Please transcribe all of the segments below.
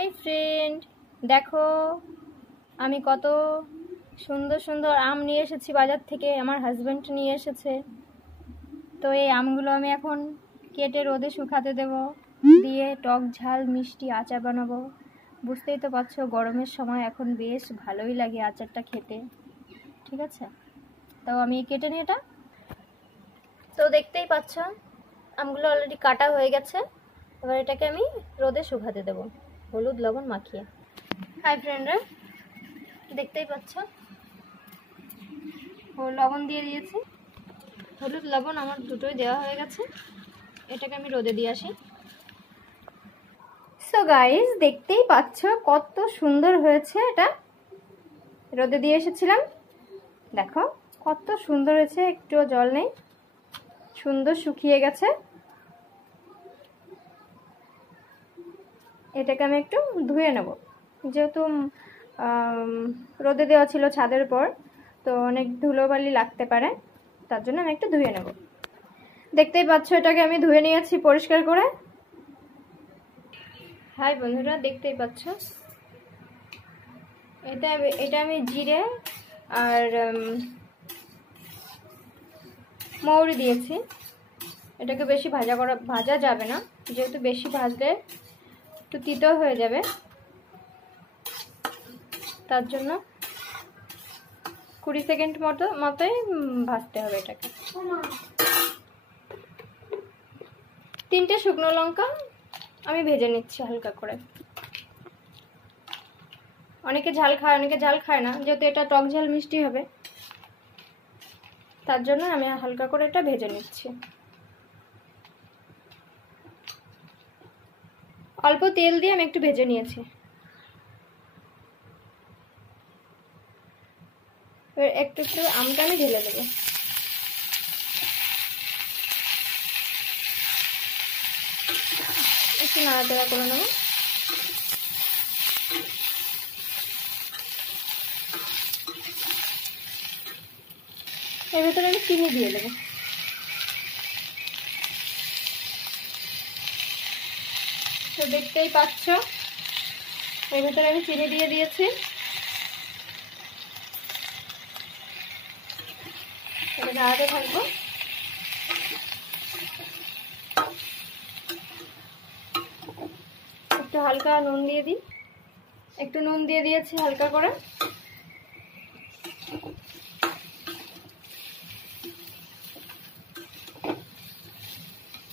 Hi friend, দেখো আমি কত সুন্দর সুন্দর আম নিয়ে এসেছি বাজার থেকে। আমার হাজব্যান্ড নিয়ে এসেছে। তো এই আমগুলো আমি এখন কেটে রোদে শুকাতে দেব, দিয়ে টক ঝাল মিষ্টি আচার বানাবো। বুঝতেই তো পারছো গরমের সময় এখন বেশ ভালোই লাগে আচারটা খেতে। ঠিক আছে, তো আমি কেটে নিই এটা। তো দেখতেই পাচ্ছ আমগুলো অলরেডি কাটা হয়ে গেছে। এবার এটাকে আমি রোদে শুকাতে দেব হলুদ লবণ মাখিয়ে। হাই ফ্রেন্ডরা, দেখতেই পাচ্ছ লবণ দিয়ে দিয়েছি, হলুদ লবণ আমার দুটোই দেওয়া হয়ে গেছে। এটাকে আমি রোদে দিয়ে আসি। সো গাইস, দেখতেই পাচ্ছ কত সুন্দর হয়েছে। এটা রোদে দিয়ে এসেছিলাম, দেখো কত সুন্দর হয়েছে, একটুও জল নেই, সুন্দর শুকিয়ে গেছে। এটাকে আমি একটু ধুয়ে নেব, যেহেতু রোদে দেওয়া ছিল ছাদের পর, তো অনেক ধুলোবালি লাগতে পারে, তার জন্য আমি একটু ধুয়ে নেব। দেখতেই পাচ্ছ এটাকে আমি ধুয়ে নিয়েছি পরিষ্কার করে। হাই বন্ধুরা, দেখতেই পাচ্ছ এটা আমি জিরে আর মৌরি দিয়েছি। এটাকে বেশি ভাজা যাবে না, যেহেতু বেশি ভাজলে একটু তিতো হয়ে যাবে, তার জন্য 20 সেকেন্ড মতোই ভাজতে হবে এটাকে। 3টে শুকনো লঙ্কা আমি ভেজে নিচ্ছি হালকা করে। অনেকে ঝাল খায়, অনেকে ঝাল খায় না, যেহেতু এটা টক ঝাল মিষ্টি হবে, তার জন্য আমি হালকা করে এটা ভেজে নিচ্ছি। অল্প তেল দিয়ে আমি একটু ভেজে নিয়েছি। একটু একটু আমটা আমি ঢেলে দেবো। একটু নাড়াচাড়া করে নেবো। এর ভেতরে আমি চিনি দিয়ে দেবো। তো দেখতেই পাচ্ছ এর ভেতরে আমি চিনি দিয়ে দিয়েছি। এটা নাড়াতে থাকবো। একটু হালকা নুন দিয়ে দিই, একটু নুন দিয়ে দিয়েছি হালকা করে।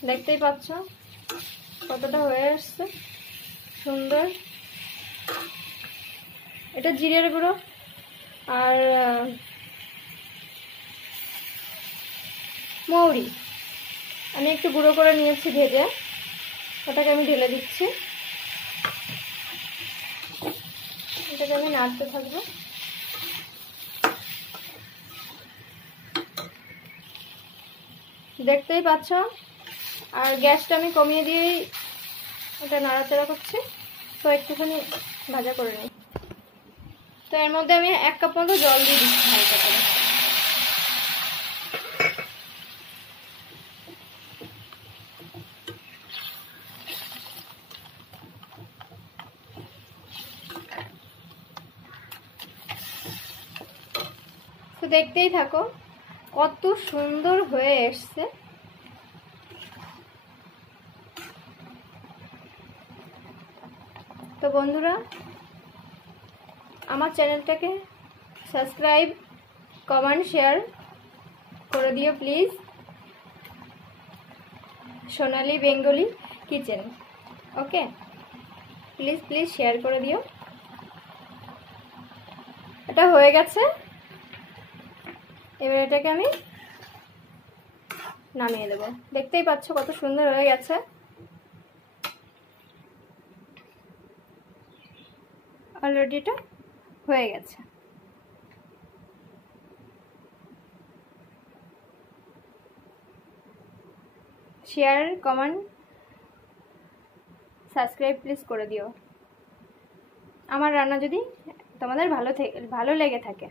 দেখতেই পাচ্ছ কতটা হয়ে আসছে সুন্দর। এটা জিরের গুঁড়ো আর মৌরি আমি একটু গুঁড়ো করে নিয়েছি ভেজে, ওটাকে আমি ঢেলে দিচ্ছি। এটাকে আমি নাড়তে থাকবো। দেখতেই পাচ্ছ, আর গ্যাসটা আমি কমিয়ে দিয়েই এটা নাড়াচাড়া করছি। তো একটুখানি ভাজা করে নিই। তো এর মধ্যে আমি 1 কাপ মতো জল দিয়ে দিচ্ছি হালকা করে। তো দেখতেই থাকো কত সুন্দর হয়ে এসছে। তো বন্ধুরা, আমার চ্যানেলটাকে সাবস্ক্রাইব, কমেন্ট, শেয়ার করে দিও please. Sonali Bengali kitchen, okay, please please share করে দিও। এটা হয়ে গেছে, এবার এটাকে আমি নামিয়ে দেব। দেখতেই পাচ্ছ কত সুন্দর হয়ে গেছে। অলরেডি এটা হয়ে গেছে। শেয়ার, কমেন্ট, সাবস্ক্রাইব প্লিজ করে দিও আমার রান্না যদি তোমাদের ভালো লেগে থাকে।